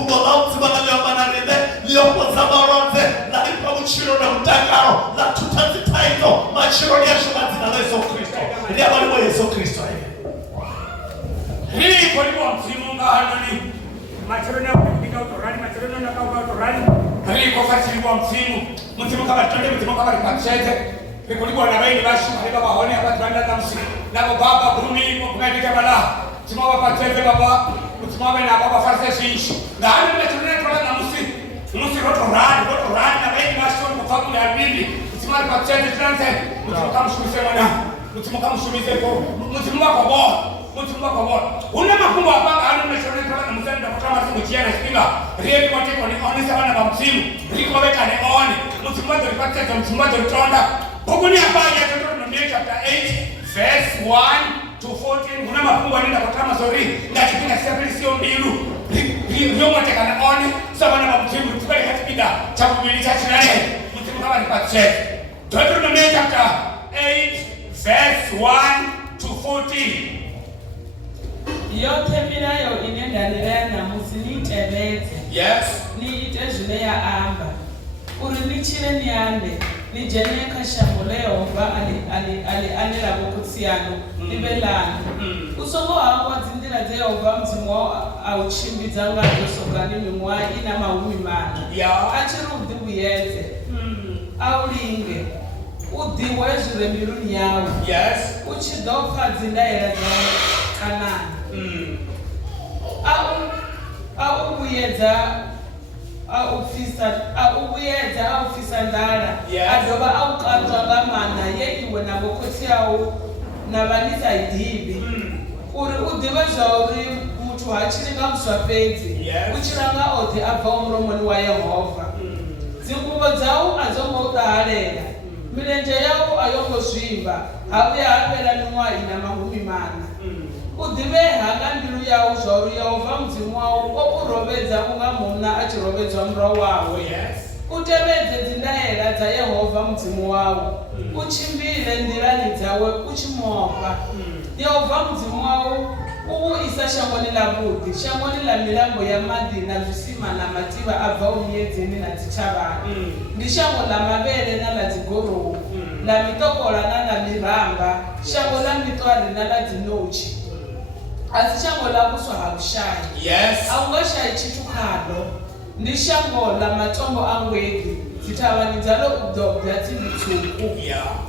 Bubalautsi Banayamanarinde, Leopozabaronze, Laipa Uchiro Takaro, La Tutazitaito, Machiro Yashumatina Leso Christo, Riabalo Yeso Christo. He for you, Simunga Harmony, Matrona, Rani, Matrona, Rani, Rico Fatima, Simu, Mutimuka, Mutimuka, Pachete. Kulikuwa na wengi basi hapa waone hapa tunaenda na msi na baba Bruni kumeka bala simama patete baba kusimama na baba farse sinshi na hali ile tunaenda na msi roto rani na wengi basi kwa sababu ya bibi kusimama patete tunaanza mtumkamshumise mwana mtumkamshumise kwa mtumwa kwa bora una makumba hapa hali ile tunaenda na msi ndio kama simutia na spinga rieni wote kwa ni onesa bana ba msimu riko weka ne one mtumwa ndio patete mtumwa ndio tonda. Bukuni habari ya Deuteronomy chapter 8 verse 1 to 14 kuna mafungu anaenda kwa kama sorry ngachipinga sio mbilu ndio mwatekana one sababu na mtimu tukale katika cha kubili cha chini mtimu kama ni pache Deuteronomy chapter 8 verse 1 to 14 yote minayo inendanira na musinitebeze yes ni itezune ya amba urinichire niande ni jeneka shamoleo ba ali la bokutsiano libelana usongo wangu azindira ze Yehova mzimo auchimbizanga dosogani mimwa ina maumi mana achirudi buyeze aulinge udiwe zure miruni yawe yes uchidoka zindaira za Kanani au buyeza aufisa ndala adoba aukatwa ngamana yeiwe nabokoti yawo nabanisa idibi uri udive zvauri mutu hachiringa muswapedzi uchiranga oti abva umuromoni waYehovha dzingubo dzawo adzongoudahalela mirenje yawo ayongozvimba hauye hapera mimwa ina mahumi mana udive hanga mbilu yawo zvauri Yehova mudzimu wawo okurovedza unga muna achirovedzwa murau wawe utevedze dzindahera dzaYehovha mudzimu wawo uchimbire ndirani dzawe uchimuopa Yehova mudzimu wawo uuisa shangoni la budi shangoni la milambo ya madhi na zvisima na mativa abva muedzeni na dzichavana ndishango la mavere na la dzigorowu la mitokola na la miramba shango la mitwari na la dzinochi asi shango la kuswa hakushayi aungashayi chitukalo ndi shango la matombo angwedi dzitavanizalo udobya dzimutsuku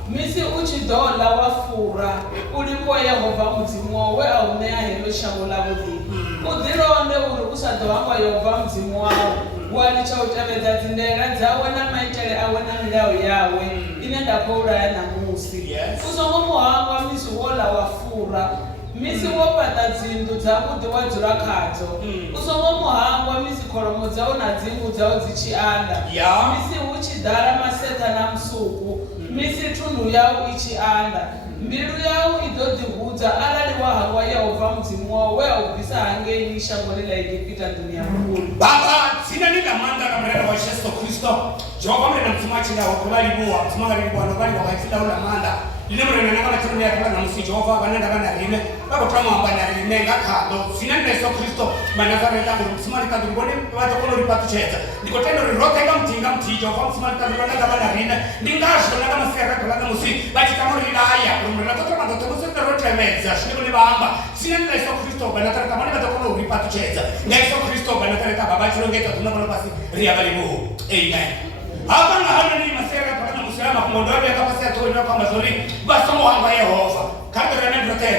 misi uchidola wafura ulipo Yehova mudzimu wawe auneya helo shango la budi udironde uri usadohangwa Yehova mudzimu wawo walichautavedza dzindera dzawe na maitele awe na milayo yawe inenda kouraya namusi uzongomuhangwa misi wola wafura misi wopata dzindu dzavudi wadzura khadzo usongomuhangwa misi kholomo dzawo na dzingu dzawo dzichianda misi uchidhara maseta na musuku misi tunhu yawo ichianda mbilu yawo idodhigudza arali wahangwa Yehova mudzimu wawo weaubvisa hangeni shangoni la Igupta dunia mukuru baba sina nina manda na mrena wa Yesu Kristo Jehova mrena mtima chila wakulalibuwa mtima ngalibuwa nobali wakaifida ula manda ile mrena nakala tunia kala na msi Jehova banenda bana rime bako tamu ambana rime ngakalo sina nina Yesu Kristo manazara yangu mtima nikadungoni wato kono ripatu cheta niko tendo riroka inga mtinga mti Jehova mtima nikadungoni bana rime ningasho na kama sera kala na msi baki kama rilaya mrena toto na toto msi rote meza shiko ni bamba sina nina Yesu Kristo banatara kama ni kono ripatu cheta na Yesu Kristo banatara baba chirongeta tunabona basi ria balibu amen hapa na hana ni masera kala musalama kumondoa ya kapasi ya toa kwa mazuri basomo hanga Yehova kadra na ndote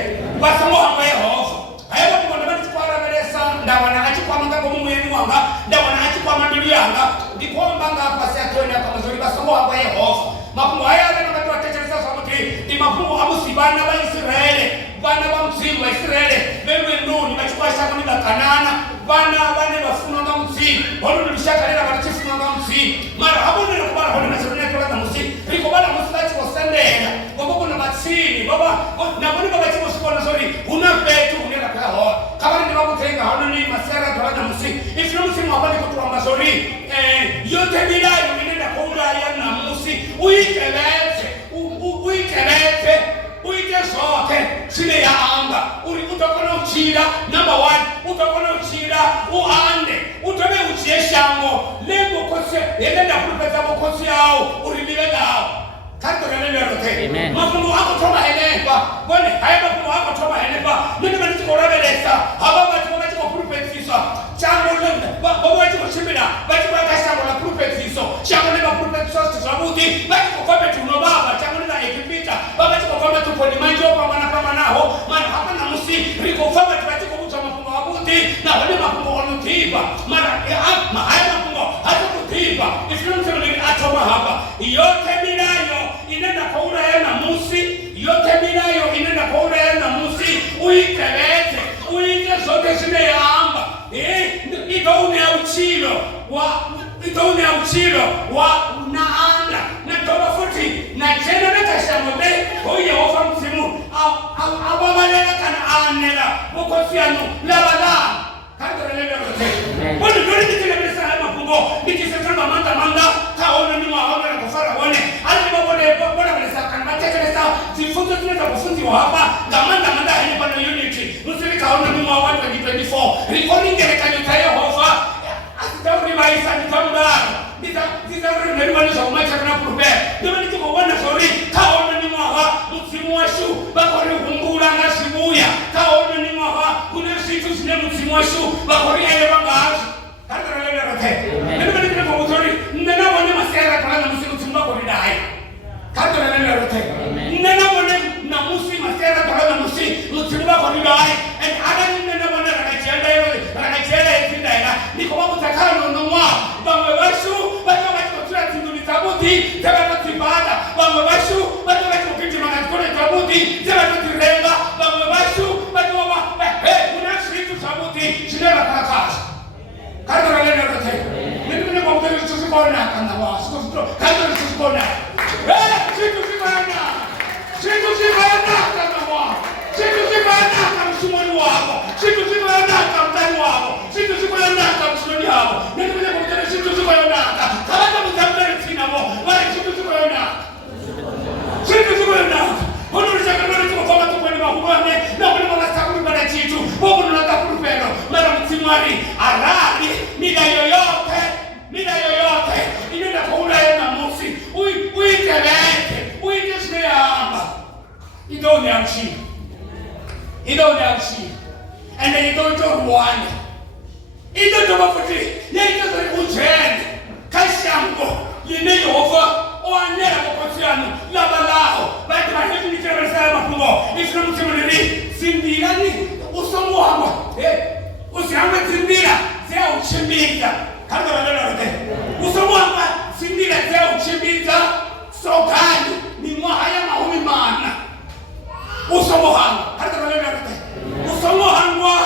basomo hanga Yehova hayo kumondoa kwa melesa ndawana achikwa mangabo mumuyeni wanga ndawana achikwa mandili yanga ndikwamba ngapa si ya toa kwa mazuri basomo hanga Yehova mafungo haya na ngati wateteleza samuti ni mafungo amusibana ba Israeli bana ba mzimu wa Israeli wewe ndoni bachukua shaka ni Kanana bana bafuna nga mzimu wano nilishaka nena batachifu nga mzimu mara hapo ndio kubala hono na sura yake na mzimu riko bana msitaki wasendela baba kuna batsini baba na bani baba chimo sikuwa nzuri una petu unela kwa ho kama ndio baba tenga hono ni masera tola na mzimu ifyo mzimu wabali kutoa mazuri yote bila inaenda kwa ulaya na mzimu uiteleze uite zote sile ya anga utakuwa uchira number 1 utakuwa uchira uande bokhosi yenda prophetsa bokhosi yao uri libelawo Amen. mafungu ako thoma henepa bone hayi mafungu ako thoma henepa nini banithi korabelesa haba bathi bathi ko prophetisa chango londa babo bathi ko chimbila bathi ba ka chango la prophetisa chango le ba prophetisa zabuti bathi ko kwame tuno baba chango la ekipita bathi ko kwame tupo ni manjo pamana naho mana hapa na musi riko kwame bathi ko buta mafungu abuti na wale mafungu onutiba mara hayi mafungu hata kutiba ifuna msemeni atoma hapa yote minayo inenda kaura yana musi yote minayo inenda kaura yana musi uiteleze uite zote zine yaamba itaune ya uchilo wa unaanda na toba futi na jena nakashamode o Yehovah msimu ababalela kana anela mukosiano labala kantorelele rote wani dole kitile bisa hama kungo nikisetanga manda kaona ni maombi na kufara wone bora balesa kana matekeleza zifunzo tunaweza kufunziwa hapa ngamanda hili pana unity musili kaona ni mwa 2024 recording ile Yehovah asitauri maisha ni kama nitauri ndio za umacha kana prepare ndio nitikoona sorry kaona ni mwa msimu wa shu bakori hungura na shibuya kaona ni mwa kuna situ zile msimu wa shu bakori ile bangazi kanto lele rote ndio nitikoona sorry ndio wana masera kana msimu tumba kori dai kanto lele rote ndio wana na musi masera kana musi tumba kori dai and ada ndio wana rakachenda ipindaira niko babu takano nomwa bamwe bashu bato bato tinduni tabuti tabato tibada bamwe bashu bato kiti manakone tabuti tabato tirenga bamwe bashu bato kuna shitu tabuti chinela kakasa kadro lele rote nini kwa mtendo tusikona kana wa sikuto kadro tusikona shitu sikona kana wa shitu sikona kama shumani wako shitu sikona kama mtani wako shitu sikona kama shumani wako nini kwa mtendo shitu sikona kama mtambele tina mo wale shitu sikona hono risakana ni kwa watu kwenda mahubane na wale wanataka kubana chitu bobo tunataka kupenda mara mtimwari aradi mida yoyote inaenda kuula na musi uitelete uitesheamba idoni amshi and then idoni Rwanda idoni mafuti yeye ujeni kashango yine Yehovah oanera mokosiano labalao bati mahezi ni teresa mafungo isino mtimuliri sindirani usomo hama usihamwe sindira zia uchimbiza kando rote usomo hama sindira zia uchimbiza sokani ni mwahaya mahumi mana usomo hama kando rote usomo hangwa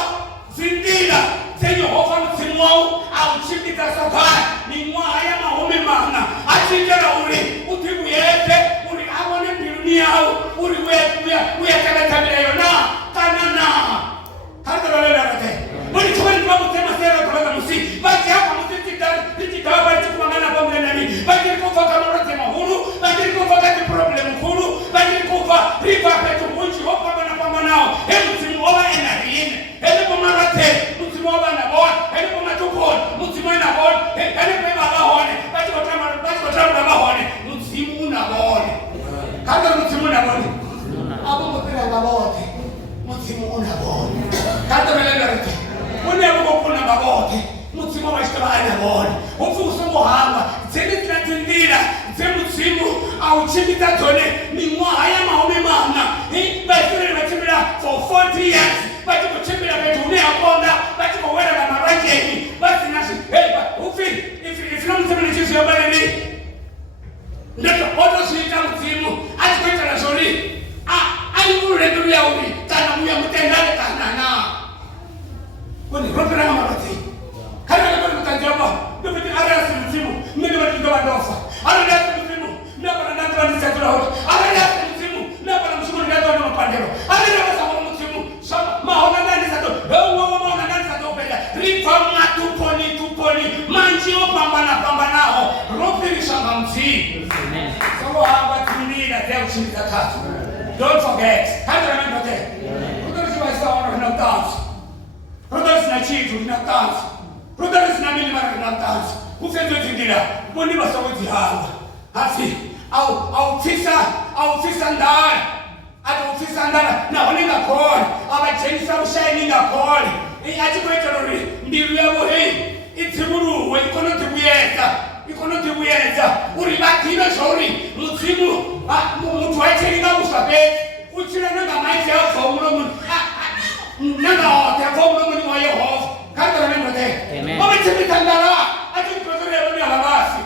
sindira zia Yehovah mtimwao au chimbiza sokani ni mwahaya mahumi mana achindera uri utibu yete uri abone mbiruni yao uri we kabila yona kanana kando rote wani chumani kwa mtema sera kwa musi basi hapa mtiti basi kumangana bombe nani basi kufa kama rote mahuru basi kufa kati problem huru basi kufa riba petu munchi hopa bana nao msimu wa energy kwa marate msimu wa na boa kwa matukoni msimu na boa kwa baba hone basi kwa baba hone msimu na boa kando msimu na boa hapo mpira na boa msimu na boa kando melelete mune kuna babote mutsimo washikabana bone umfuso muhamba zelitlatindira zemutsimo awuchimita tone mimwaha ya mahome mana basire bachimira for 40 years bati kuchimira betu ne akonda bati kuwera na maranje bati nasi ufi if not seven issues your body ndio auto sita mutsimo atikwita na sori ayure dunia uri kana muya mutendale kana wani ropera kama bati kana kama mtanjama ndio vipi arasi mzimu mimi ndio ndofa arasi mzimu ndio bana ndio ni sakura hoto arasi mzimu ndio bana mzimu ndio ndio mapandero arasi sababu mzimu sama maona ndani sato maona ndani sato penda rifama tuponi manjio pambanao ropera shamba mzimu amen sababu hapa tunira leo chini tatu don't forget hata remember that ndio sawa na dance Brothers na chitu na dance. Brothers na mimi mara na dance. ufenze tindira boni basawuthi hanga afi au fisa ndala ufisa ndala na honinga khona abajenisa ushayininga khona athi kwethelori mbilu yabo hey itsibuluwe ikono tibuyeza uri bathibe zori mudzimu muthu wayethelinga kusabeti uchila nanga maithe yakho umuntu nanga hote yakho umuntu wa Yehovah kanti nami ngothe obethimithangala athi kuprozele bani alabasi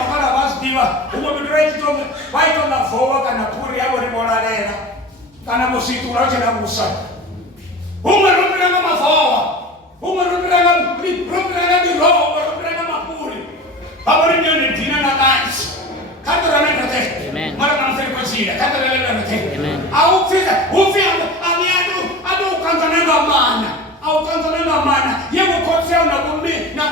wakala basidiwa umobidreito baito na vowa kana puri yabo riboralela kana musitura uchela kusa umarumira mavowa umarumira diroho umarumira mapuri abori nyone dina na kansi kanti nami ngothe mara namseri kujira kanti nami ngothe au fika adu ukanzananga mana yebo kotseo na kumbi na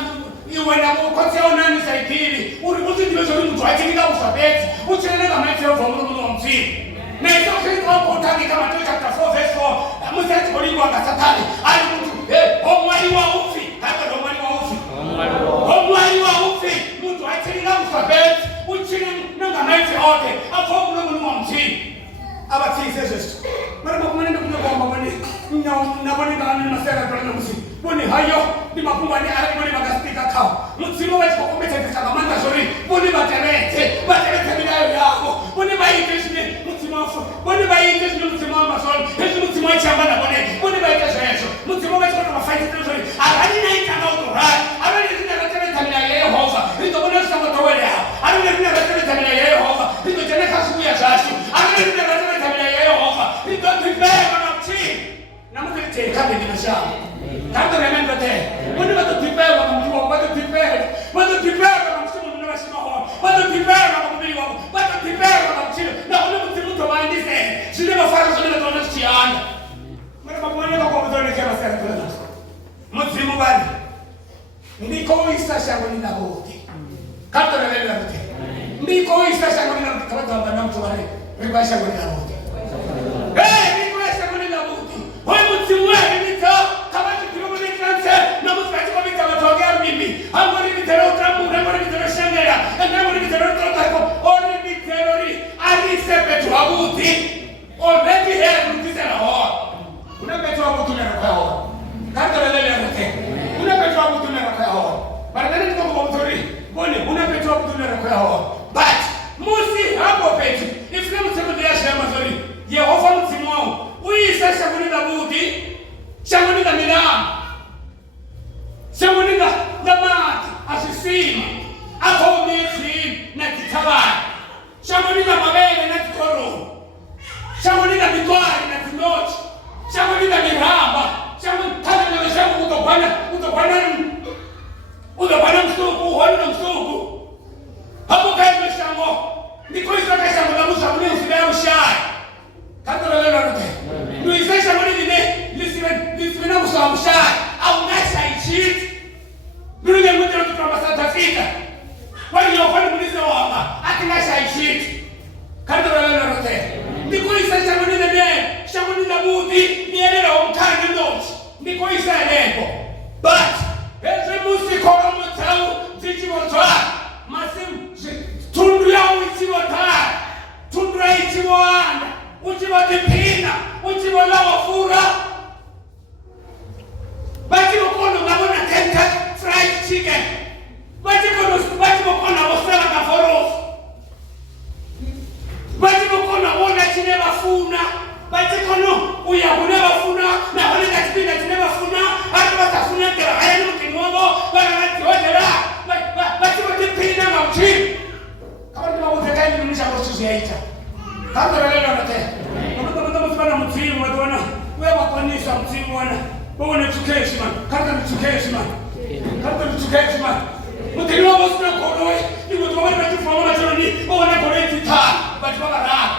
iwe na kotseo nani saidili uri uzidiwe zori mtu achilinga usabeti uchelele kama ite ovo mtu wa mzini na ito kristo wako utaki kama tu chapter 4 verse 4 muzeti kolingo wanga satani ali mtu omwali wa ufi hata omwali wa ufi mtu achilinga usabeti uchelele kama ite ote afo mtu wa mzini abathize Jesu mara makumane kunyomba mani nabone kana masera kana musi bone hayo ni makumbani ari bone magastika kao mutsimo wetu kokomete kama manga zori bone baterete bilayo yako bone bayiteshine mutsimo afu bone bayiteshine mutsimo amazon hezu mutsimo ichamba na bone bayiteshezo mutsimo wetu kama fight zori ari na itanga utorai ari ni na bila Yehovah ndio bone sanga towele ari ni na bila Yehovah ndio jana kasubu ya zashi ari ni na bila Yehovah ndio tibeba na mti na mti kabe ni mashamba kanto remember te wani bato tibeba na mtu bato tibeba na msimu na mashima ho bato tibeba na mbili wao bato tibeba na mchilo na ule mtu mtu waandise sile mafara sile tona chiana mara mabwana kwa mzoni kama sasa tuna msimu bali ndiko isa shango ni naboti kanto remember te ndiko isa shango ni naboti kama ndo mtu wale riba shango ni naboti ndiko isa shango ni naboti wewe msimu wewe nito kama na mufati kwa mita matogea mimi Hangwa ni mitero utamu Hangwa ni mitero shangera Hangwa ni mitero totako Ori miterori Alise petu habuti Already here mtise na hoa Una petu habuti na kwa hoa Kata lelele ya rake Una petu habuti na kwa hoa Baradani niko kwa mtori Bone una petu habuti na kwa hoa But musi hapo petu Ifina msema dia shema zori Yehovah mtimu wao Uisa shanguni na buti Shanguni na minamu Shanguni na mati asisima Ako umefri na kitabari Shanguni na mabele na kikoro Shanguni na mitwari na kinochi Shanguni na miramba Shanguni kata na weshangu utopana msuku Uwani na msuku Hapo kaya meshango Niko isa kashango na musa mune usile ushai Kata na lelo rute Nuise shanguni nime Lisime na musa ushai Au nasa ichiti Nurunge mwitero tutramba South Africa Wani yofani munize wama Ati nasa ichiti Kata na lelo rute Niko isa shanguni nime Shanguni na muti Nienera omkani noti Niko isa eneko But Eze musi kora mutau Zichimotwa Masim Tundu yao ichimotwa Tundu ya ichimoanda Uchimotipina Uchimolawa fura Bati mkono ngabona Kentucky fried chicken Bati mkono wasela kaforofu Bati mkono wona chine bafuna Bati mkono uyahune bafuna Na hone katipina chine bafuna Hati batafuna kera haya mkinogo Bana bati hodera Bati mkipina mchini Kama nima utekaini nunisha kosuzi ya ita Hata relelo nate Mkata mkata mtimu wadona Wewa kwanisa mtimu wana Wewe nitukesi man Kata nitukesi man Kata nitukesi man Mkiniwa bosi na kodoe Ni mtu wawani matifu wama choroni Wewe na kodoe titaa Bati waka raa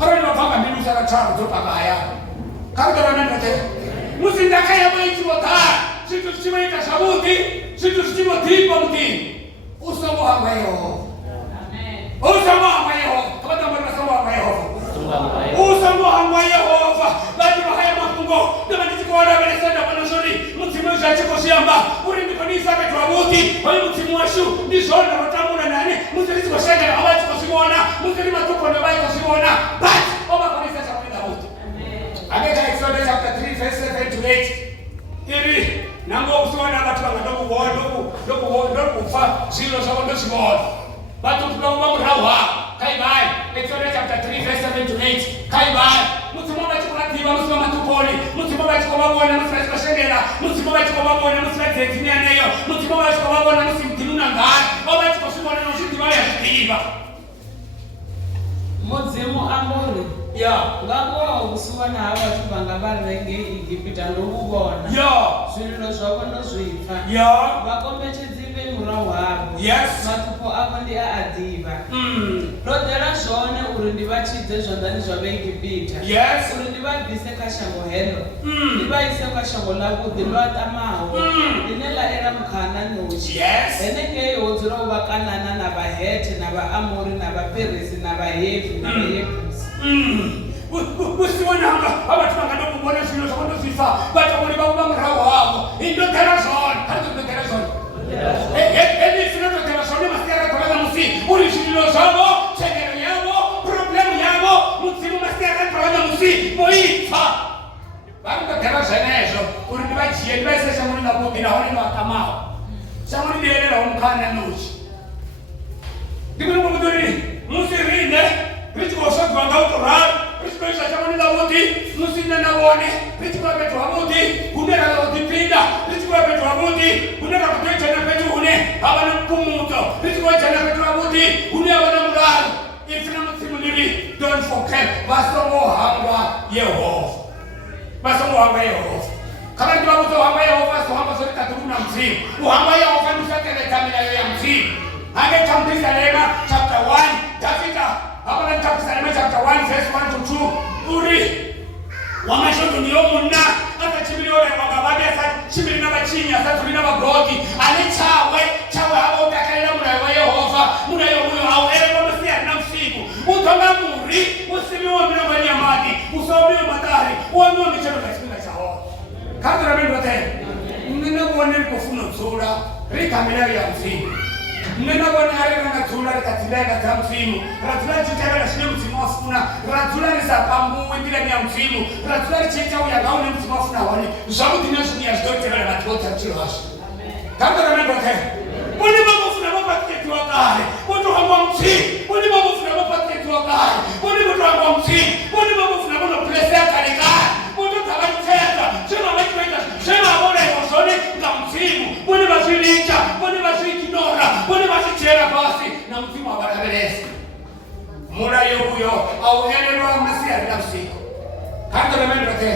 Haro ni wafanga minu sana chara Zopa kaya Kata relelo nate Musindaka ya maiti wataa Situ stima itashabuti Situ stima tipa mti Usamu hangwa Yehovah Usamu hangwa Yehovah Kata mbana usamu hangwa Yehovah Usamu hangwa Yehovah Bati mahaya makungo Nama nitiko wada wale sada manusuri Mutimu chikushamba uri ndikonisa petu wabuti oyi mutimu washu ndizona rotamuna nani musiri zikoshengera abayi chikusimona musiri matukone abayi kusimona but oba konisa chakwenda buti ageka Exodus chapter 3 verse 7 to 8 iri nango kusiona abantu bangadokuboda dokufa zilo zabantu sibona batu tunaomba mrawa kai bai Exodus chapter 3 verse 7 to 8 kai bai mutimoma chikulatiba musima matukoni mutimoma chikomabona musima chikoshengera mutimoma chikomabona musima chetinia neyo mutimoma chikomabona musimtinuna ngani oba chikosimona nochitimaya chitiiva mudzimu amuri ngako kusiwana havatu vanga varenge Igipita ndokuvona zvinhu zvavo ndozvipfa vakombetedzi vemurahu havo matupo avo ndi aadiva lodera zvone uri ndivachidze zvandani zvaveigipita uri ndivabvise kashango hero ndivaise kashango lavudhi lwatamaho rine laera mukana nochi henenge ihodzera uvakanana navahete navaamori navaperesi navahevi navayebusi usiwananga abantu banganokubona zvinhu zvakandozifa vatamuri vauva murahu wavo indotera zvone kana kutotera zvone efinototera zvone masiyakakorana musi uri zvinhu zvavo chengero yavo problemu yavo mudzimu masiyakakorana musi moitsa varikutotera zvenezvo uri ndivajiye ndivaise shamuri navubira hone navakamaho shamuri ndienerawo mukana nochi ndikunomutori musi rine richikoshodzwa ngautoraro richikoisa chamoni lavuti musina navone richikuva petu vavuti kune rakakutipinda richikuva petu vavuti kune rakutoitana petu une havana mpumuto richikoitana petu vavuti kune havana muraro ifina mutsimu ndiri don't forget vasongo hangwa Yehovah vasongo hangwa Yehovah kana ndivavuti uhangwa Yehovah sohamba sorikaturuna mtsimu uhangwa Yehovah ndisakereka milayo ya mtsimu hange tambisalema chapter 1 Davida Abana Tapsalema chapter 1 verse 1 to 2 uri wamashoto niyo munna akachimiliore wagabadi asa chimili n'abachinya asatuli n'abagodi ale chawe abo utakalira murayo wa Yehova murayo uyo awo ere komesia na msiku utonga muri usimiwa minogo nyamadi usomiwa madari uamiwa michero kachimila chao kadra mendo tena nina kuoneri kufuna mzura rikamileo ya msiku nina bona harira ngatula rikatilega ta msimu ratula chitega shine msimu afuna ratula risapambu wendile ya msimu ratula chicha uya gaone msimu afuna wani zaudi nazo ni azdote na matota chilohash kando na mendo te wani mambo funa mambo kitu akare watu hangwa msimu wani mambo funa mambo kitu akare wani watu hangwa msimu wani mambo funa mambo place ya kalikari watu tabani tenda sema watu sema bora yosoni na msimu wani basilicha wani basikinora wani basichera basi na msimu abarabelesi murayo huyo au elelwa masia nafsiko kando na mendo te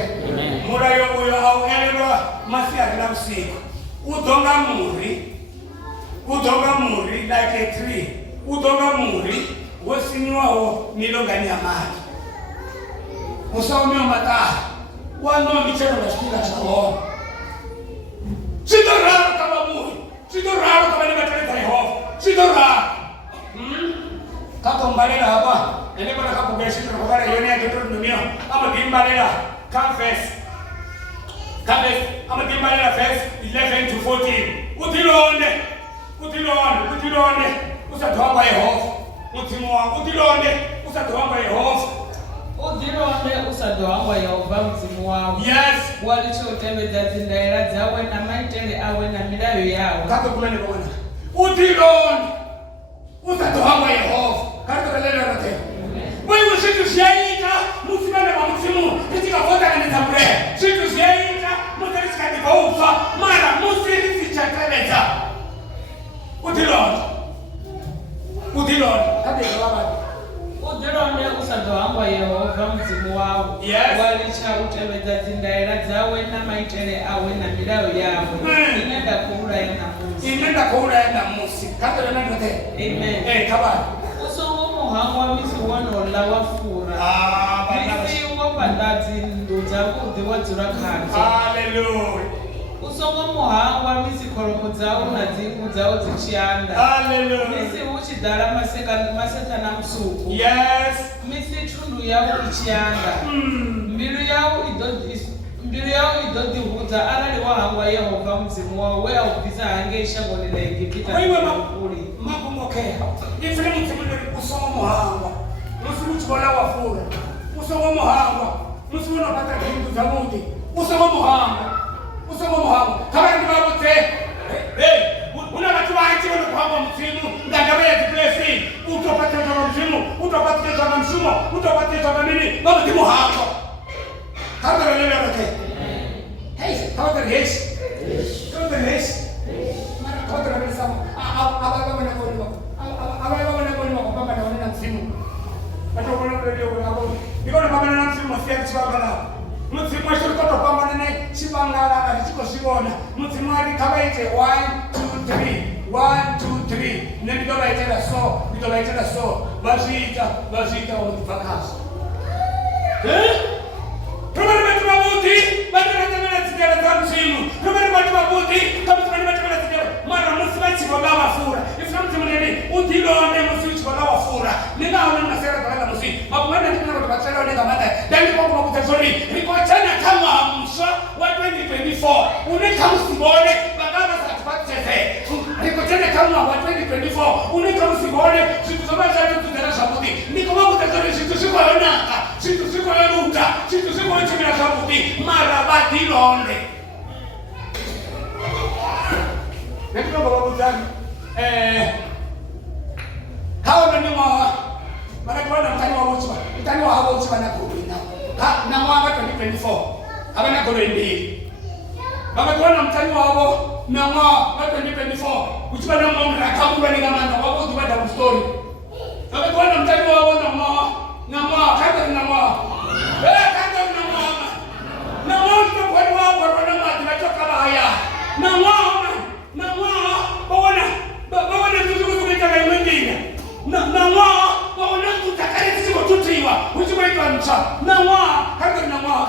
murayo huyo au elelwa masia nafsiko udonga muri like a tree udonga muri wesinywaho nilongani amani usaumio mataha wano michero bashikira shawo sidoraro kama muri sidoraro kama nimeteleza Yehova sidoraro kako mbalela hapa eneko na kako geshika kwa bara yoni ya kitoro dunia ama bimbalela confess ama bimbalela verse 11 to 14 utilonde usatwamba Yehova mutimu wangu utilonde usatwamba Yehova utilonde usatwamba Yehova mutimu wangu walichotembedza tindaira dzawe na maitele awe na milayo yawo kako kulane bwana utilonde usatwamba Yehova kako kalele rote wewe situ siaita musimane wa mutimu katika vota na nitambure situ siaita mutarika ndikaufa mara musiri sichakaleta utilonde kabla utilonde usadwamba Yehova mzimu wawo walicha utembedza tindaira dzawe na maitele awe na milayo yawe inenda kuulaya na musi kabla na ndote amen kabla usongo muhangwa misi wonola wafura misi wopandadzi ndudza kudhi wadzura khanzi haleluya usongo muhangwa misi kholomo dzawo na dzingu dzawo dzichiyanda haleluya misi uchidala masekana msuku misi thundu yawo ichiyanda mbilu yawo idodihudza arali hangwa Yehovah mzimu wao wewe ubisa hangesha ngolele Egipta wewe mapomokea ifile mzimu ndio kusoma hangwa musimuchikola wafura usoma hangwa musimuno pata kintu za muti usoma hangwa kama ndi babote una watu waachi wana kwamba mzimu ngangabaya kiplesi utopata kama mzimu utopata kama msumo utopata kama nini baba timu hangwa kama ndio leo yote hey kama ndio yes mara kama ndio sama ababa wanakuwa kwamba naona mzimu hata unaona ndio unaona niko na kama na mzimu msiaki chakala mzimu ashuru kwa kwamba nene chibangala na chiko shibona mzimu ali kama ite 1 2 3 nene ndio laitela so bazita unifakasa kama ni watu wabuti bado natamani tijara za mzimu kama ni watu wabuti kama tunatamani tijara mara msibachi kwa mafura ifuna mzimu nini udilone msibachi kwa mafura ninaona nasema kwa mzimu mapomana ndio kwa bachela ndio kama ndani kwa kutazoni niko tena kama amsha wa 2024 unika msibone bagaba za tupatete niko tena kama wa 2024 unika msibone siku zote za tutara sabuti niko kwa kutazoni siku siku yanaka siku siku yanuka siku siku chini ya sabuti mara badilone ndio baba mtani hao ndio mara kwa mtani wa hao uchi bana kuina na mwaka 2024 abana kolendi baba kwa mtani wa hao na mwaka 2024 uchi bana mwaka kama ni kama na wao uchi bana story baba kwa mtani wa hao na mwaka kama na mwaka na mwaka kwa wao kwa tunatoka haya na mwaka bawana tuzukuita kama mwingine na bawana tutakare siko tutiwa usiwaitwa mcha na kama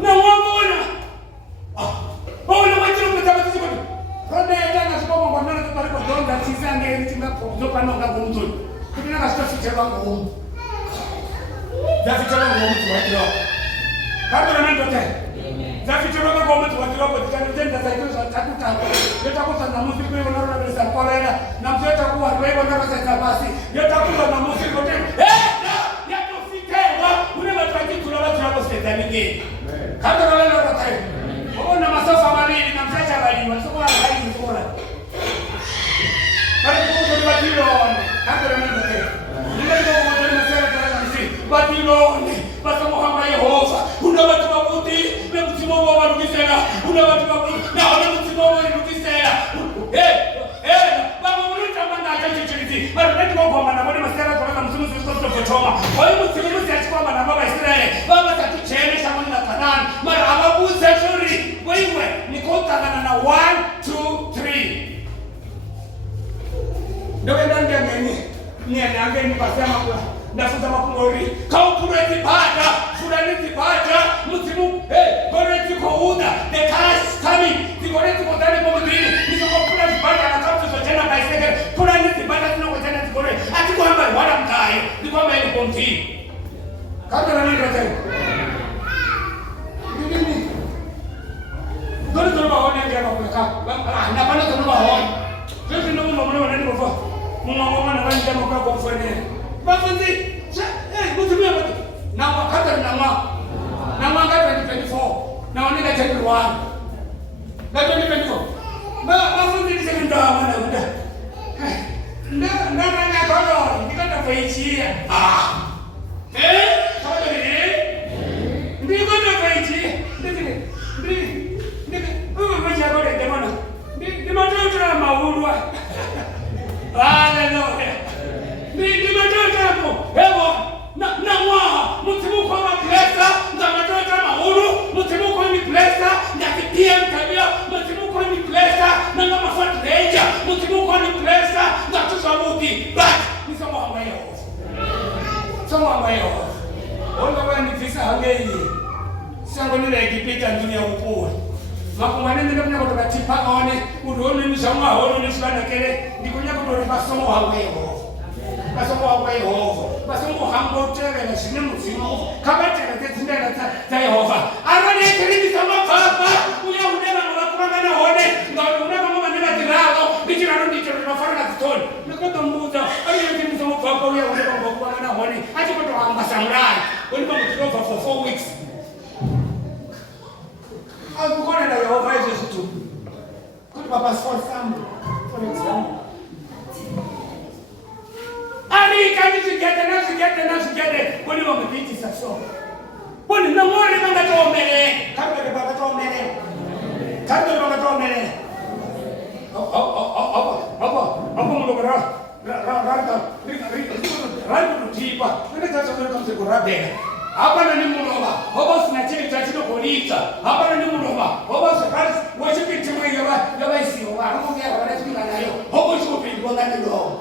na bawana wajira mtabati siko roda jana siko kwa nani tupale kwa donda tizange nitinga kuzopa nonga kumtu kuna kasta fichela ngo fichela ngo mtu wajira kama nani tote zafichela ngo mtu wajira kwa tenda za hizo takuta yatakuta na muziki wewe unaona pesa kwa wena na mzeta kuwa wewe unaona pesa basi yatakuta na muziki wote yatofikewa una matraji tunaona tunaposema nini kama wale ndio watae ona masafa malini na mzeta bali wasoko bali bora bali kwa ndio batilo kama ndio ndio ndio kwa ndio nasema tena msi batilo basi Muhammad Yehovah una watu wabuti na msimamo wa rudisela una watu wabuti na wale msimamo wa rudisela baba mnuta banda achachichiti baba ndio kwa maana wale masera kwa msimu sisi tutachoma kwa hiyo msimu sisi kwa maana baba Israeli baba tatuchene shamani na Kanani mara ababuza shuri wewe nikotana na 1 2 3 ndio ndio ni angeni pasema kwa ndafuta mapungori kau kureti bada fulani tibada msimu koreti kuuda the cash coming tikoreti kodani kwa mdini niko kuna tibada na kama tutachana na iseke fulani tibada tunakotana tikore atiko hamba wala mtayo niko kama ile pomti kama nani ndio tena nini ndio maoni yangu kwa na pana ndio maoni sisi ndio mnaona nani kwa mwa na wani kama kwa kufanya bafundi mtumia bado na wakati na mwaka 2024 na wanaenda tena wao na 2024 bafundi ni tena wana nda na kolo nikata kuichia kama ndio ndio kuichia ndio mmoja bora jamani ndio matatu maulwa haleluya ndio matatu hewa na mtimu kwa maplesa na matatu maulu mtimu kwa miplesa na kitia mtabia mtimu kwa miplesa na mafati deja mtimu kwa miplesa na tusabuti but ni somo ambayo ona ni visa hangei sango ni Egipta dunia upo makumane ndio mna kutoka tipa one uone ni somo hao ni sana kile ndikunya kutoka masomo haweho masomo haweho masomo hambo tele na shine msimu kama tele tendela za Yehovah anani kile kama papa uya unena Kotombuza, everything is over for we are honey. I took to Hangwa samurai. When we go for 4 weeks. I was going to Yehovah too. Good Papa's for family. For example. Ali can you get it? When you want to beat this at all. When no more than that all minute. Come to the Bagatron minute. Come to the Bagatron minute. Hapa ni Mulova, hapa sinachini tachino polita, hapa ni Mulova, hapa sakari, wacha kichuma yaba isiyo, hapo ngea wala sima nayo, hapa sio pingo ndani lo.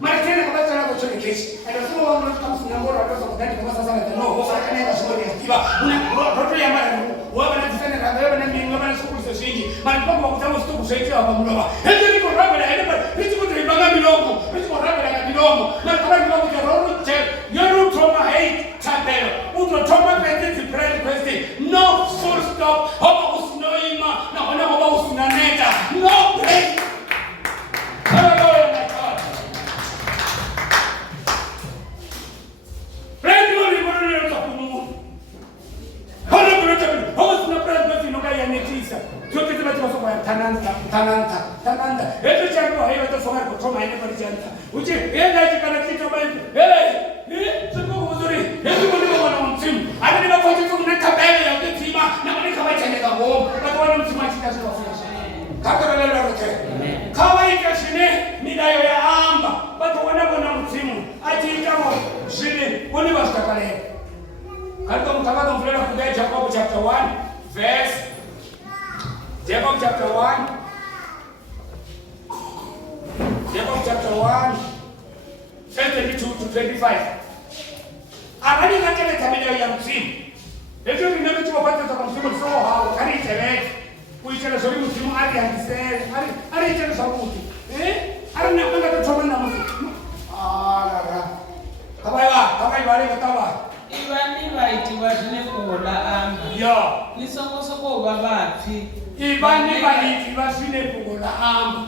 Mara tena kama sana kwa chini keshi, anasema wao kama sinangora watoto wakati kama sasa na no, hofa kana ya shughuli ya kiba, una roto ya mara wao wanajifanya kama wewe na mimi kama shughuli za shingi, mara kwa kutama sio kusaidia hapa Mulova. Hizo niko rabe na ile hizo kwa ibanga milongo, hizo kwa rabe na milongo, na kama milongo ya roho che, yoru toma hate tabelo. Utotoma kwenye prayer request no full stop hoba usinoima na ona hoba usinaneta no break. Hallelujah my God. Praise God ibona lelo kumu. Hola kuleta hoba sina prayer request inoka ya netisa. Tuote tena tusomo ya tananta. Eto chango hayo tusomo kwa toma ine kwa janta. Uje yenda ikana kitu Bible. Songo mzuri. Yesu ndio wana mtimu. Hata ninapokuja kuneta mbele ya utima na mimi kama cheneza ngoma. Na kwa mtimu achika sio afya. Kaka leo rote. Kawaida shine midayo ya amba. Watu wanabona mtimu. Atika mo shine woni wastakale. Katika mtakato mfulana kudai Jacob chapter 1 verse Jacob chapter 1 22 to 25. Abali ngakele tabela ya msimu. Ejo ninebe tupata kwa msimu so hao kari tele. Kuichela sori msimu ali handisel. Ali chela sabuti. Ari na kwenda kuchoma na msimu. Rara. Kabai wale katawa. Ibani baiti wazine kuola amba. Yo. Nisongo soko babaphi. Ibani baiti wazine kuola amba.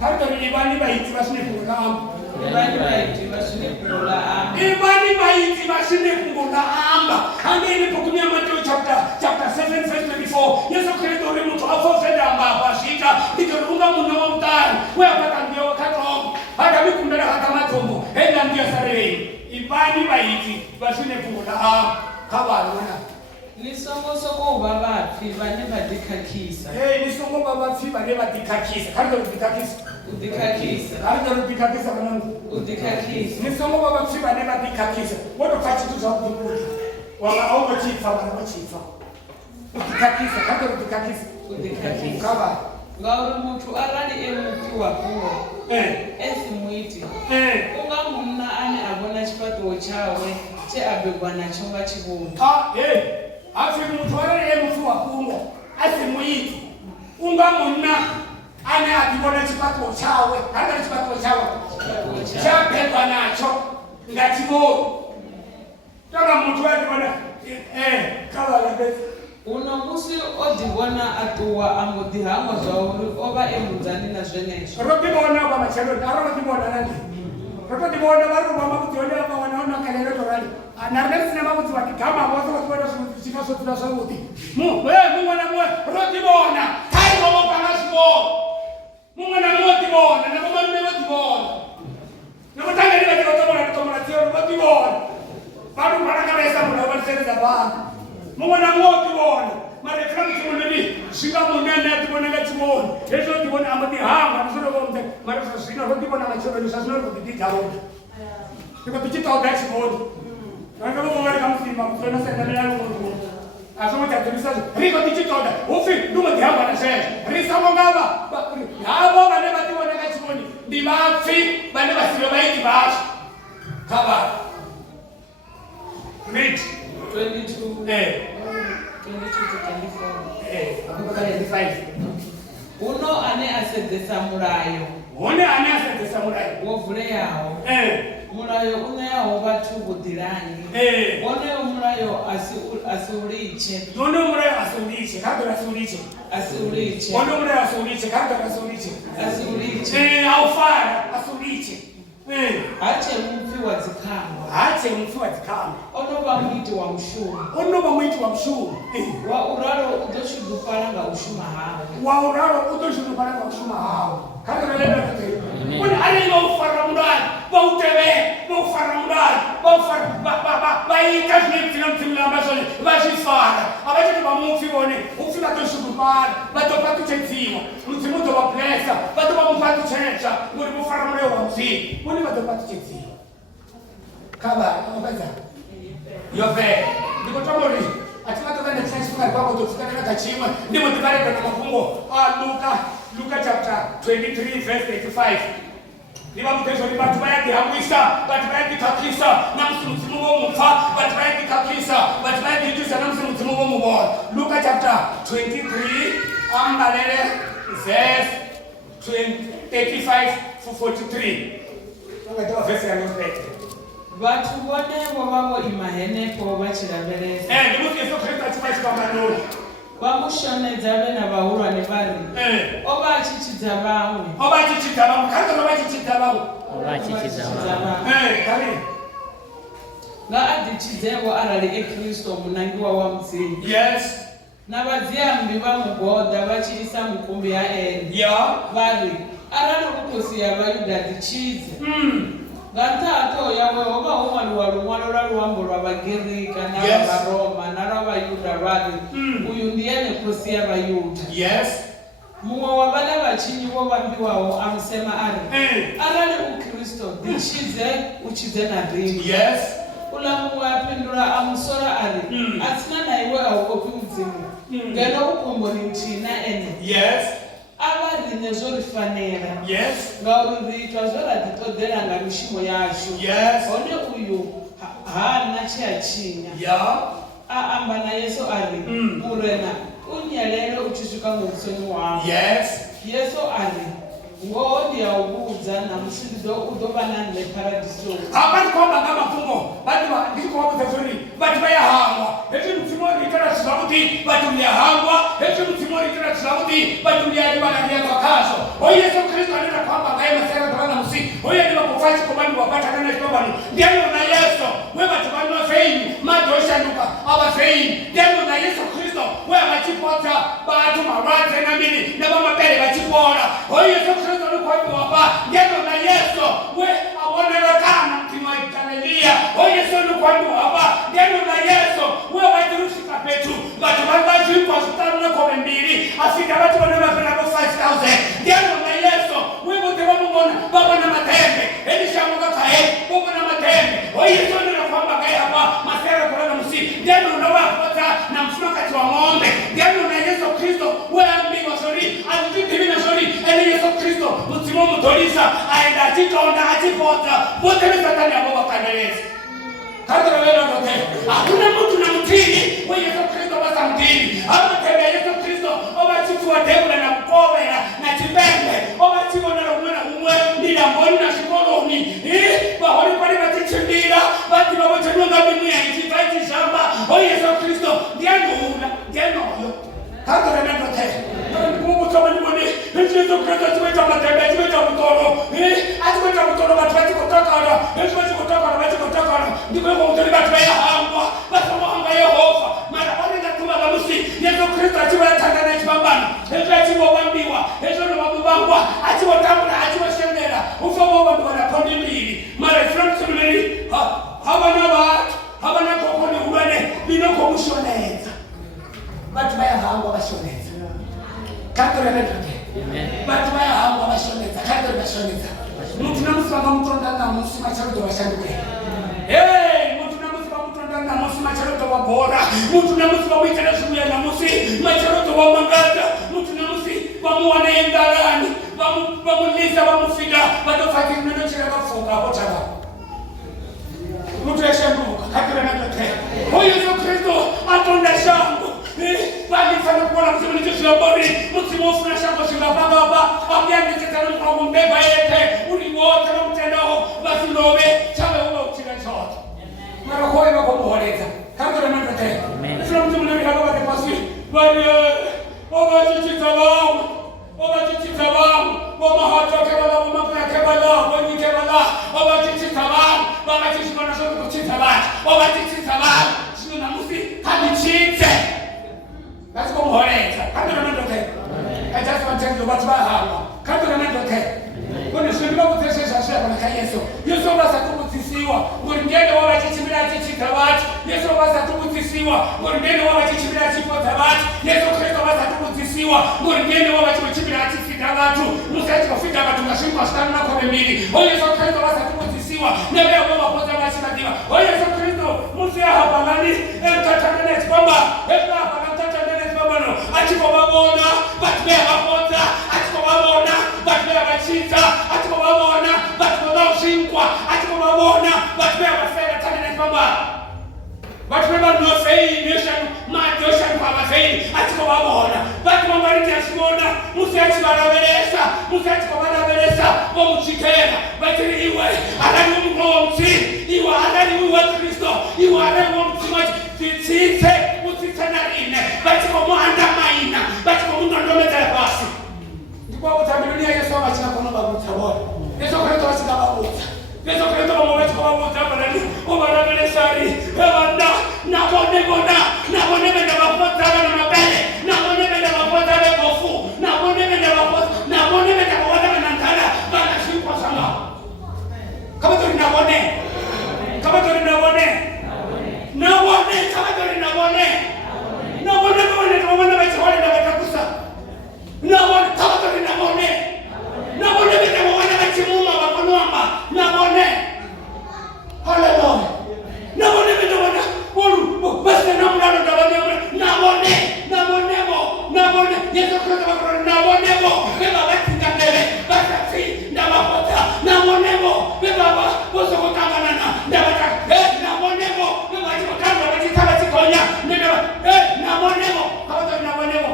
Hata ibani baiti wazine kuola amba. Ibani baiti wazine kuola amba. Ibani baiti wazine kuola amba. Hande ilipokunia Matthew chapter 7 verse 24. Yesu Kristo ule mtu afofenda amba bashika ndikurunga muno mtani. Wewe pata ndio katongo. Hata mikundana hata matombo. Henda ndio sarei. Ibani baiti wazine kuola amba. Kabalona. Nisongo soko babaphi bane badikakisa. Nisongo babaphi bane badikakisa. Kanto badikakisa. Udikakisa. Kanto badikakisa banangu. Udikakisa. Nisongo babaphi bane badikakisa. Wodo kachitu za kubuka. Wala au chifa bana chifa. Udikakisa, kanto udikakisa. Udikakisa. Kaba. Ngauri muthu arali emuti wakuwa. Esimuiti. Unga munna ane abona chipato chawe che abegwa nacho ngachibungu. Afi muthu arali emuti wakuwa. Asimuiti. Unga munna ane abona chipato chawe. Hata chipato chawe. Chapegwa nacho ngachibungu. Tana muthu adibona kala labesi. Uno musi odibona atuwa amudi Hangwa zwauri oba emudzani na zvenesho. Rotibona kwa machelo, rotibona nani? Rotibona varu mama kuti ole apa wanaona kalelo torali. Anarne sina mabuti wakikama wazo wakwenda sika sotula sauti. Mungu na mwe rotibona. Kai mama panasimo. Mungu na mwe tibona, na mama mwe tibona. Na mtanga ile kwa tomona tio rotibona. Bado baraka pesa mwana wanasema bana. Mungu na mwe tibona. Mare kama kimoni shinga munene tibona ngachimoni. Yeso tibona amati Hangwa nsoro bombe. Mare sina rotibona ngachoro ni sasno rotibika rondo. Tiko pichita odachi moni. Nanga mwana kama simba mtona sasa ndani yangu. Asoma kabisa. Riko tichitoda. Ufi numa Hangwa na sasa. Risa mongaba. Yabo bane batibona ngachimoni. Ndibafi bane basibe baiti bashi. Kaba. Read 22. 22 to 24. Akubaka 25. Uno ane asedzesa mulayo. One ane asedzesa mulayo. Wovule yawo. Mulayo uneyawo bathu kudirani. One mulayo asiuliche. One mulayo asiuliche. Kato asiuliche. Asiuliche. One mulayo asiuliche. Kato asiuliche. Asiuliche. Aufara asiuliche. hache mupfi wa dzikhangwa, hache mupfi wa dzikhangwa, onova muiti wa mushumo, onova muiti wa mushumo, wa uralo u ḓo shudufala nga u shuma hawe, wa uralo u ḓo shudufala nga u shuma hawe. Kha ri lele uri ale vha u fara mulayo, vha u tevhela, vha u fara mulayo, vha u fara vha ita zwine dzina mudzimu amba zwone, vha zwi fara. A vha tshi vha mupfi vhone, upfi vha ḓo shudufala, vha ḓo fhaṱutshedziwa, mudzimu u ḓo vha blessa, vha ḓo vha mu fhaṱutshedza ngori vho fara mulayo wa mudzimu, vhone vha ḓo fhaṱutshedzwa. Kha vha fhedza yo fhela. Ndi khou tama uri a thi nga ṱoḓa ndi tshina tshifhinga ri vha khou ḓo pfukanela kha tshiṅwe, ndi mbo ḓi vhalela na mafhungo a Luka chapter 23 verse 35. Liba mtezo ni bathu baya dihangwisa, bathu baya dikhakhisa, na mudzimu wo mupfa, bathu baya dikhakhisa, bathu baya ditusa na mudzimu wo mubona. Luka chapter 23 ambalele verse 35 to 43. Ngatoa verse ya nopete. Vathu vone vo vha vo ima henefho vha tshi lavhelesa. Ndi musi Yesu Kristo a tshi vha tshi vha manoni. Vha mu shonedza vhe na vhahulwane vha ri o vha a tshi tshidza vhaṅwe. O vha a tshi tshidza vhaṅwe. Kha ri vha tshi tshidza vhaṅwe. O vha a tshi tshidza vhaṅwe. Kha nga a ḓitshidzeho arali e Kristo munangiwa wa mudzimu. Yes. Na vhadziambi vha mugoḓa vha tshi isa mukumbi ha ene. Vha ri arali u khou sia Vhayuda ḓitshidze. Nga nṱha ha ṱhoho yawe ho vha ho ṅwaliwa luṅwalo lwa luambo lwa Vhagiriki na lwa Vharoma na lwa Vhayuda lwa ri uyu ndi ene khosi ya Vhayuda. Muṅwe wa vhaḽa vhatshinyi vho vhambiwaho a musema a ri arali u Kristo ḓitshidze u tshidze na riṋe. Uḽa muṅwe a fhindula a musola a ri a tsina na iwe a u ofhi mudzimu ngeno u khomboni nthihi na ene. A vha riṋe zwo ri fanela ngauri ri itwa zwe ra ḓiṱoḓela nga mishumo yashu. Hone uyu hana tshe a tshinya. A amba na Yesu a ri murena u nyelele u tshi swika muvhusoni wavho. Yesu a ri ngoho ndi a u vhudza namusi u ḓo vha na nṋe paradisoni. Hapa ndi khou amba nga mafhungo ndi khou vhudza zwori vhathu vha ya hangwa. Hezwi mudzimu ri itela zwithu zwavhuḓi vhathu ri ya hangwa. Hezwi mudzimu ri itela zwithu zwavhuḓi vhathu ri ya livhana ri ya bva khazwo. Hoyu Yesu Kristo ane nda khou amba ngaye masera ḓuvha na musi hoyu ndi vha khou pfa a tshi khou vhandiwa bathaka na tshikobano. Ndi ayona Yesu we vhathu vha nwa veini maḓi o shanduka a vha veini. Ndi ayona Yesu Kristo we a vha tshi fhodza vhathu malwadze na mini na vha mapele vha tshi fhola. Hoyu Yesu Kristo ngeno na Yesu we awonela kana mtima wa Galilia. Hoyu Yesu ni kwandu hapa ngeno na Yesu we wajirushika petu watu wangaji kwa sitano na kwa mbili afika watu wanema pena kwa 5,000 ngeno na Yesu we wote wamona baba na matembe elisha mwaka kae baba na matembe. Hoyu Yesu ni kwamba kae hapa masera kwa na musi ngeno na wakota na mfuma kati wa ng'ombe ngeno na Yesu Kristo we ambiwa sori azitimi na sori ene Yesu Kristo mudzimu mudolisa aenda achitonda achipota vote vesatani avo vakaneleza. Katorevela vote hakuna mtu na mtini we Yesu Kristo vasamtini avatembe Yesu Kristo ovachitiwa tebula na kukovela na chipembe ovachivonela umwe na umwe ndilamboni na shikoloni vaholi pali vachichimbila vati vavochenonga mimu ya ichiva ichishamba o Yesu Kristo ndiyanguula ndiyanoyo. Katorevela vote kumubutoma nimoni Yesu Kristo chiweta matembe chiweta mutoro achiweta mutoro vatu vachikotakana Yesu vachikotakana vachikotakana ndiko mutoro vatu vayahangwa vasamahanga Yehovah mara vanenga tuma la musi Yesu Kristo achivatanga na chipambano Yesu achivovambiwa Yesu novamuvangwa achivotambula achivoshendera ufovovambiwa na pondi mbili mara ifulamusulumeli havana vatu havana kokoni ulwane vinokomushonedza vatu vayahangwa vashonedza. Katorevela vote vatu vayahangwa vashonedza katori vashonedza mutu namusi vakamutonda namusi macharuto vashanduke. Mutu namusi vamutonda namusi macharuto vabhora mutu namusi vamuitela zviuya namusi macharuto vamangata mutu namusi vamuwana endalani vamulisa vamufika vatofakiri nenochera vafuka votava mutu yashanduka. Katorevela vote hoyu Yesu Kristo atonda shango valifana kuona mzimu nichishilabori mzimu ufuna shango shingapangapa ambiandikitana mkakumbeba yete uliwote na mtendaho vasilove chawe uwe uchile chote mara koi wako muholeza kakura matote sila mzimu nami hapa wate pasi wali ovachichita vamu wamahatoke wala wamapya kebala wanyike wala obatichisa vanhu zvino namusi hamichidze vasikumuhoredza kandoronandoke I just want to tell you vati vahamba kandoronandoke kune zvinhu ndinokudzesezvazviyakanaka Yesu vasatumudzisiwa ngurindene wavachichimira achichidza vati Yesu vasatumudzisiwa ngurindene wavachichimira achipodza vati Yesu Kristu vasatumudzisiwa ngurindene wavachichimira achifita vatu musati kufita vatu ngasvimwa zvitanu makore mbiri Yesu Kristu vasatumudzisiwa nevevavapodza vachivadiwa Yesu Kristu musiyahapangani emutatandenechipamba emutatandenechipambano achikovavona vati vevapodza achikovavona vati vevachidza achikovavona vati vevazvinkwa achikovavona vati vevafera tandenechipamba vati vevanofei neshanu madhoshanu pavafei achikovavona vati vamwariti achivona musi achivaraveresa musi achikovaraveresa vomuchitera vatiri iwe harani womunhu womutsiri iwe harani iwe Kristo iwe harani womutsima titsitse utsitse narine vachikomuhanda maina vachikomunondomedzera pasi ndikwakutambirunia Yesu vachinakonoba kutsavona Yesu Kristo vachingavavudza Yesu Kristo vamwe vachikavavudza vanani uvaraveresari vevanda navonevona navonevenda vapodzava namabele navonevenda vapodzava vegofu navonevenda vavona vanandara vanazvikwa zvanga kavatori navone kavatori navone navone kavatori navone navone kavone navone vachiholenda vatakusa navone kavatori navone navone venda vavona vachimuma vakonoamba navone haleluya navone venda vona olu vasina namulalo ndavane navone navonevo navone Yesu Kristu vakorora navonevo vevavatinganele vasatsi ndavapota navonevo vevava vozokotanganana ndavata navonevo vevachikotanga vachitsa vachikonya ndendava navonevo kavatori navonevo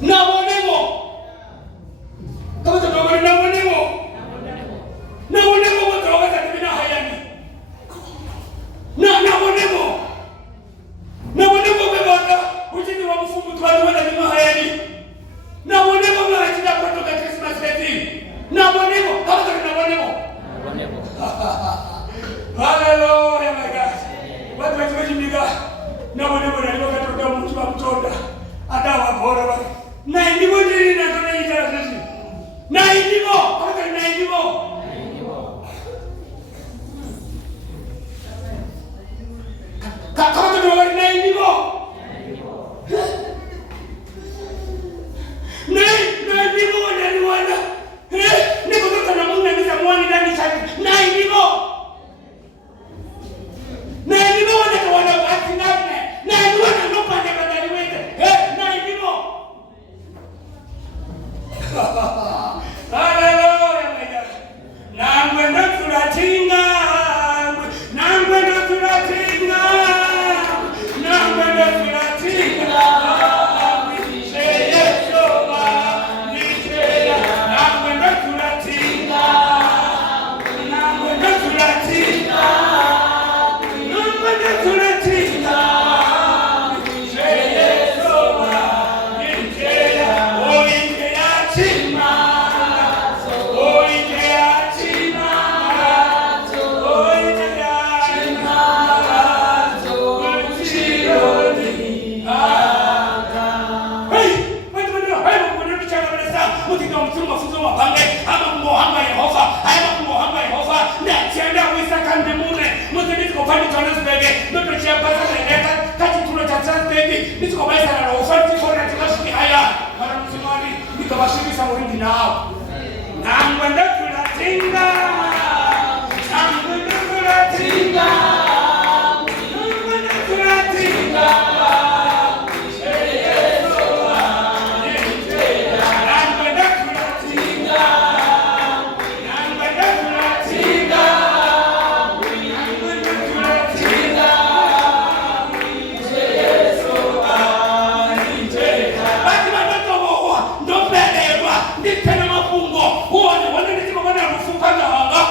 navonevo kavatori navonevo navonevo vozovazativina hayani navonevo navonevo vevanga uchiti vamufumbuti vanuvanatima hayani navonevo vevachida kotoka Christmas leti navonevo kavatori navonevo haleluya my God vatu vachi vachimika navonevo nani vakatoka muti vamutonda adavabhora vake naindivo ndiri nazonaitara zvezvi naindivo kavatori naindivo kavatori vari naindivo naindivo wananiwana nikutotana munamisa muwanidanisati naindivo naindivo wanakawana atingane naindivo nanopanda vadaliwete naindivo haleluya my God nangwe ndotulatinga nangwe ndotulatinga nangwe ndotulatinga Ndipena mafungo, uone, wane ndizima wane rufukanga hanga,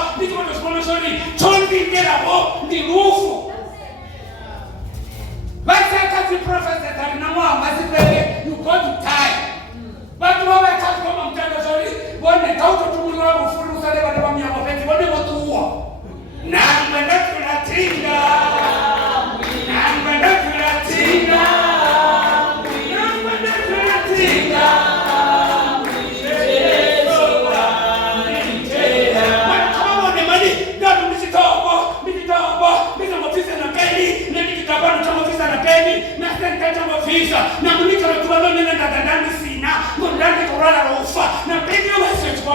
kabisa na kunika watu wale ndani sina ndani kulala ufa na pekee wewe kwa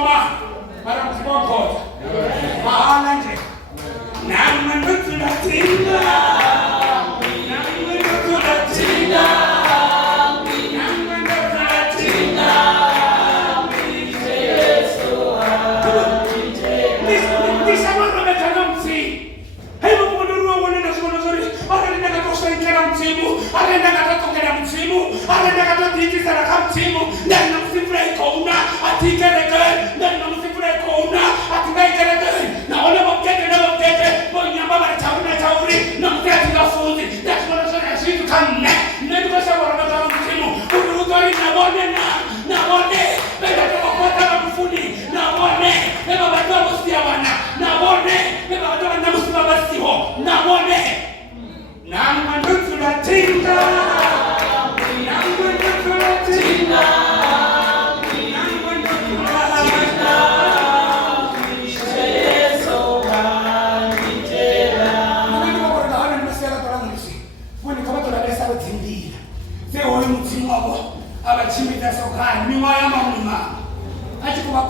mara mkubwa maana nje na mtu natinda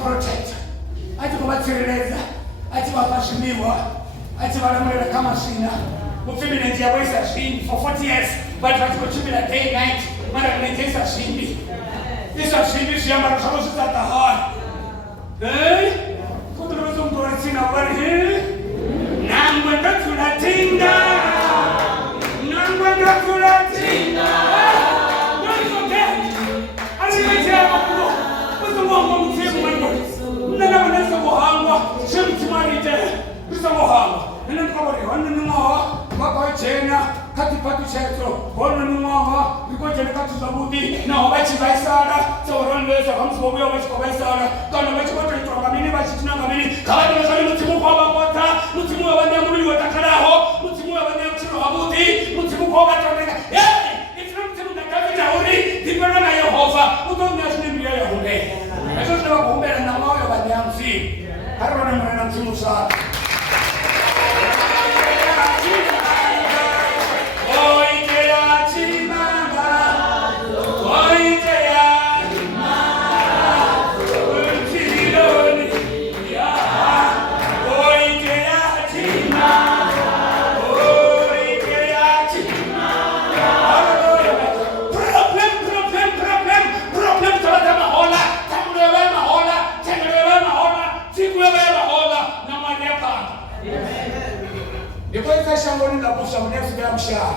protect. Ati kubatireleza. Ati wapashimiwa. Ati wanamwela kama shina. Mufimi na njia weza shindi for 40 years. But wati kuchimila day night. Mara kunetesa shindi. Isa shindi shiyamba rushamu sitata hoi. Hey? Kuturuzu mtuwarisina wari hii. Nangwenda tunatinda. Nangwenda tunatinda. Hangwa, shem timarite, bisa Hangwa. Nene kabari, hanu nungawa, maka chena, kati patu chetro, hanu nungawa, biko chena kati zabudi, na wachi baisara, so Ralivhesa, hamsu wabi wachi baisara, kana wachi kwa tento kamini, wachi tina kamini, kawadi wasali mutimu kwa bakota, mutimu wa wande amuli watakaraho, mutimu wa wande amuli habudi, mutimu kwa watakaraho. Hey, if you mutimu na kavi jauri, dipena na Yehovah, utongi asini mbiya Yahunde. Eso se va kumbela na mawe wande amsi. Harus mengenang simusa. Oi kaya cimanga, oi kaya cimanga, ultironi ya. Oi kaya cimanga, oi kaya cimanga. Problem terhadap mahola, terhadap mahola, na Maria Panga. Depois fecha a mão na bolsa, mulher se dá um chá.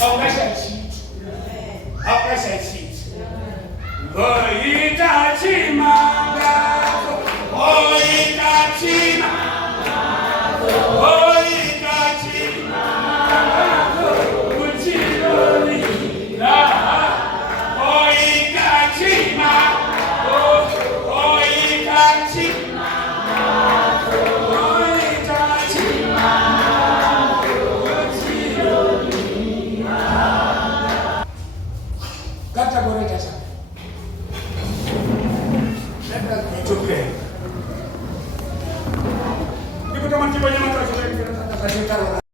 Ao caixa existe. Oi, Itatimanga. Oi, Itatimanga. Oi, Itatimanga. O tironi. Oi, Itatimanga. Oi, Itatimanga. Kata goreta sana. Nenda nichukue. Niko kama kipo nyama kwa sababu